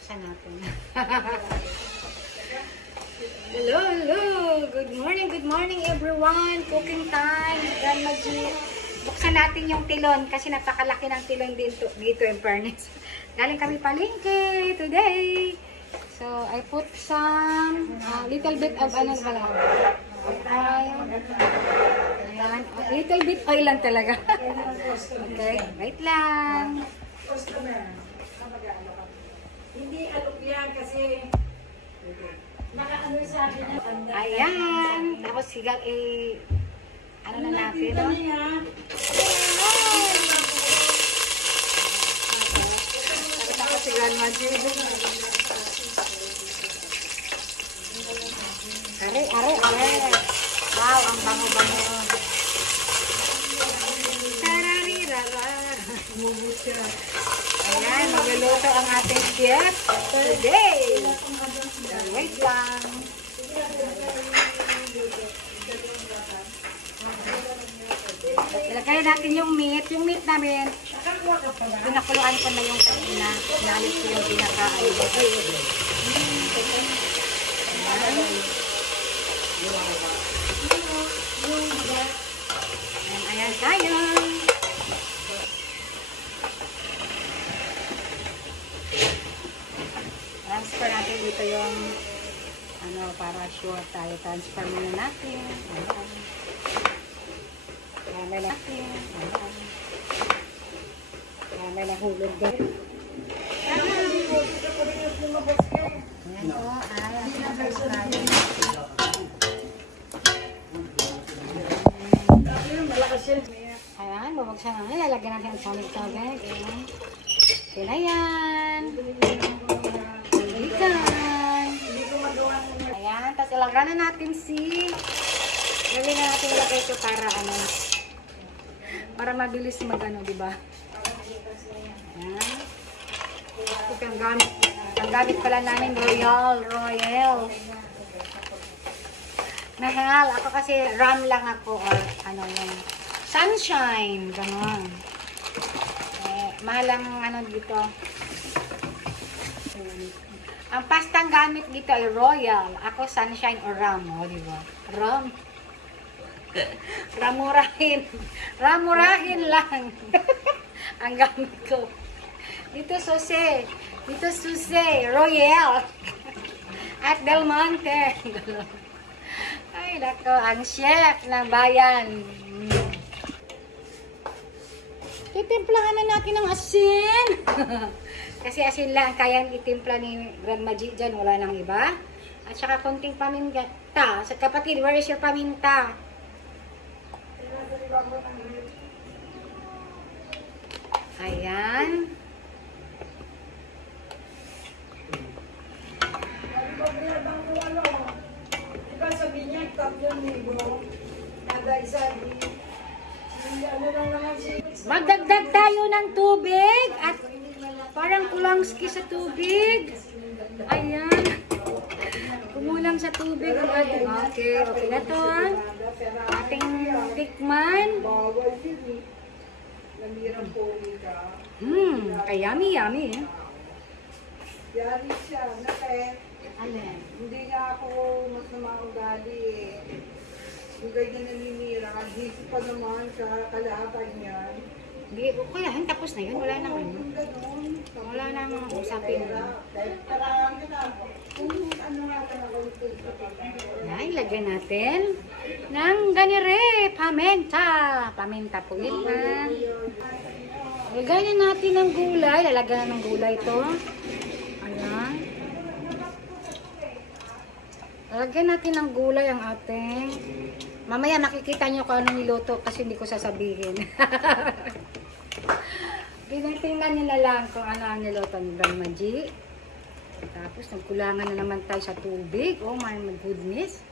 buksan natin. Hello, hello! Good morning everyone! Cooking time! Grandma G. Buksan natin yung tilon kasi napakalaki ng tilon dito in fairness. Galing kami palengke today. So, I put some little bit of ano pala. Oil. Ayan. Little bit oil lang talaga. Okay, wait lang. Hindi alok yan kasi nakaano sa akin. Ayan. Tapos sigal ano na natin, no? Tapos ako si Grandma G. Are. Wow, ang bango-bango. Tararirara. Ayan, magluluto ang ating chef today. Wait lang. Ilagay natin yung meat. Yung meat namin, pinakuluan ko na yung kanina. Nalit ko yung pinaka-ayo. Ayan tayo. Transfer natin dito yung ano, para sure tayo. Transfer muna natin. Ayan. May natin. Ayan. May nahulog doon. Ayan po. Ayan, bubagsan na. Lalagyan natin ang tawag-tawag. Ayan. Kinayan. Ikan. Ayan, tapos ilagyan na natin gawin na natin ilagay ito para ano, para mabilis mag-ano, diba? Ayan. Ito ang gamit pala namin, Royal. Mahal. Ako kasi ram lang ako or ano yung Sunshine. Ganon. Mahal ang ano dito. Ang pastang gamit dito ay Royal. Ako Sunshine or Ram. O, diba? Ram. Ramurahin lang. Ang gamit ko. Dito Susi. Royal. At Del Monte. Ay, nako. Ang chef ng bayan. Titimplahan na natin ng asin. Kasi asin lang kayang itimpla ni Grandma G dyan. Wala nang iba. At saka konting paminta. Sa kapatid, where is your paminta? Ayan. Magdagdag tayo ng tubig at parang kulangski sa tubig. Ayan. Kumulang sa tubig. Okay na to. Ating tikman. Yummy. Yari siya, hindi niya ako mas namaugali eh. Yung ganyan naninira, higit pa naman sa kalahatan niya. Hindi, kaya tapos na yun. Wala nang ano. Wala nang usapin. Yan, lagyan natin ng ganire, paminta po yun ha. Lagyan natin ng gulay. Lalagyan na ng gulay to. Ayan. Lagyan natin ng gulay ang ating. Mamaya makikita nyo kung anong niluto kasi hindi ko sasabihin. Tingnan nyo na lang kung ano ang niluto ni Grandma G. Tapos nagkulangan na naman tayo sa tubig. Oh my goodness.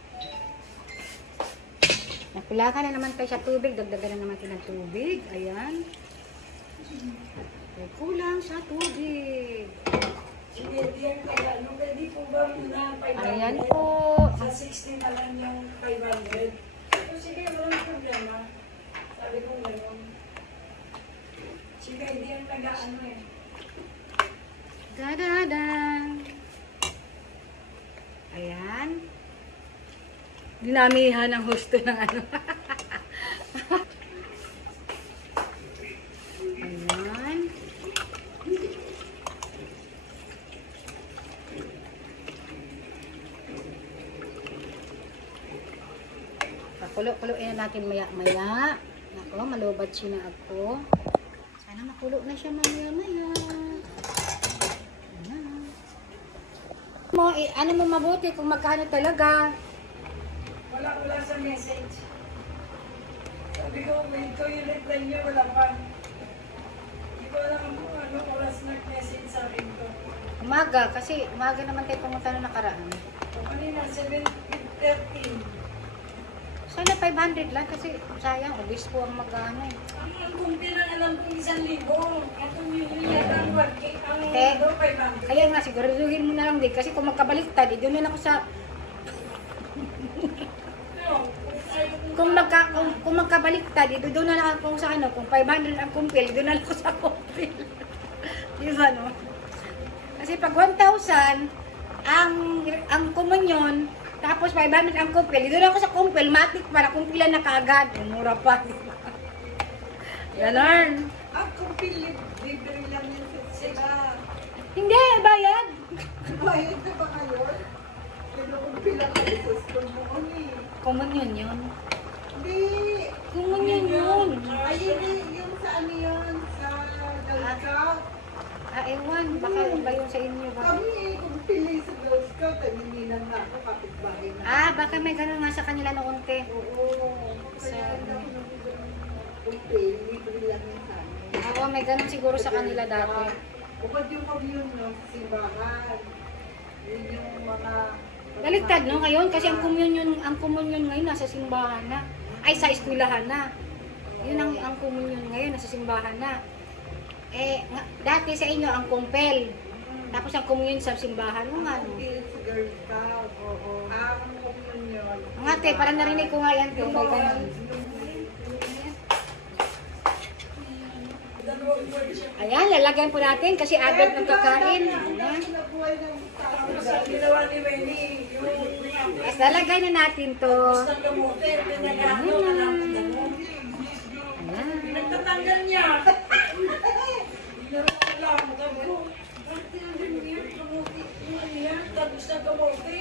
Nagkulangan na naman tayo sa tubig. Dagdagan na naman tayo ng tubig. Ayan. May kulang sa tubig. Ayan po. Sa 16 na lang yung 500. Sige, walang problema. Sabi ko gano'n. Sige, hindi yan nag-ano eh. Da-da-da. Ayan. Dinamihan ang husto ng ano. Ayan. Pakulo-kuloin na natin maya-maya. Ako, malubat siya na ako. Sana makulo na siya maya-maya. Ayan. Ano mo mabuti kung magkano talaga? Wala sa message. Sabi ko, wait ko yung reply niya, wala pa. Hindi ko alam kung ano oras nag-message sa akin ko. Umaga, kasi umaga naman tayo pumunta na nakaraan. O kanina, 7:13. Sana 500 lang kasi sayang, obis po ang mag-ano eh. Ang kumpira alam ko 1,000. Itong yun yata ang working, ang Eh, 500. Kaya nga, siguraduhin mo na lang din kasi kung magkabaliktad, doon na ako sa... Kung magkabaliktad, doon na lang ako sa ano, kung 500 ang kumpil, doon na lang ako sa kumpil. Di ba, no? Kasi pag 1,000 ang komunyon, tapos 500 ang kumpil, doon ako sa kumpil, matik para kumpilan na kaagad. Mura pa. Ganon. Ang kumpil, libre lang yun sila. Hindi, bayad. Bayad na ba kayo? Kinukumpila kayo sa school mo eh. Komunyon yun. Hindi. Komunyon yun. Ayun yung sa ano yun, sa Girl Scout. Ewan, baka iba yun sa inyo ba? Kami, kung pili sa Girl Scout, ay ninilang na ako, kapitbahay na. Baka may ganun nga sa kanila noon, te. Oo. Kaya na ako kumpil, libre lang yun sa amin. Oo, may ganun siguro sa kanila dati. Bukod yung commune, no, sa simbahan. Yun yung mga... Baliktad, no, ngayon? Kasi ang komunyon ngayon nasa simbahan na. Ay, sa eskwelahan na. Yun ang komunyon ngayon, nasa simbahan na. Dati sa inyo, ang kumpel. Tapos ang komunyon sa simbahan mo nga, no? Kumpil sa Girl Scout. Oo. Ang commune yun. Nga, te, parang narinig ko nga yan, te. May ganun. Ayan, lalagyan po natin kasi agad ng kakain. Ayan. Ginawa ni Wendy, yung Tapos lalagay na natin to. ng gamote, pinagano na lang ng gamot. Ayan. Nagtatanggal niya. Laro ko lang. Sabi ko, bakit yan yun? Gamote. Ano yan? Tapos na gamote.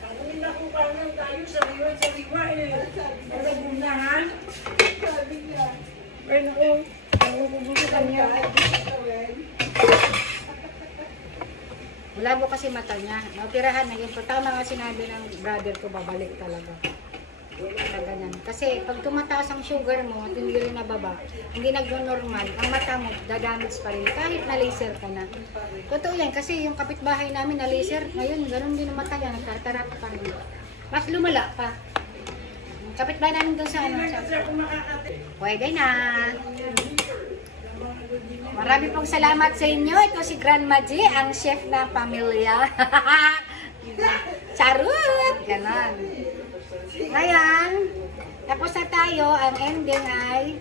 Ang nakukanan tayo sa liwa eh. Nagagunahan. Sabi niya. Bueno, ang ububusutan niya. Wala mo kasi mata niya. Nautirahan na yun. Tama nga sinabi ng brother ko, babalik talaga. Sa ganyan. Kasi pag tumataas ang sugar mo at hindi rin nababa, hindi nag-normal, ang mata mo, dadamage pa rin. Kahit na laser ka na. Totoo yan. Kasi yung kapitbahay namin na laser, ngayon, ganun din ang mata niya. Nagtatarat pa rin. Mas lumala pa. Yung kapitbahay namin doon sa ano. Pwede na. Marami pong salamat sa inyo. Ito si Grandma G, ang chef ng pamilya. Charot! Ganon. Ngayon, tapos na tayo. Ang ending ay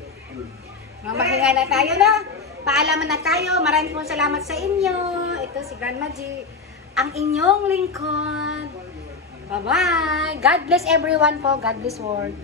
mamahinga na tayo, no? Paalaman na tayo. Marami pong salamat sa inyo. Ito si Grandma G, ang inyong lingkod. Bye-bye! God bless everyone po. God bless world.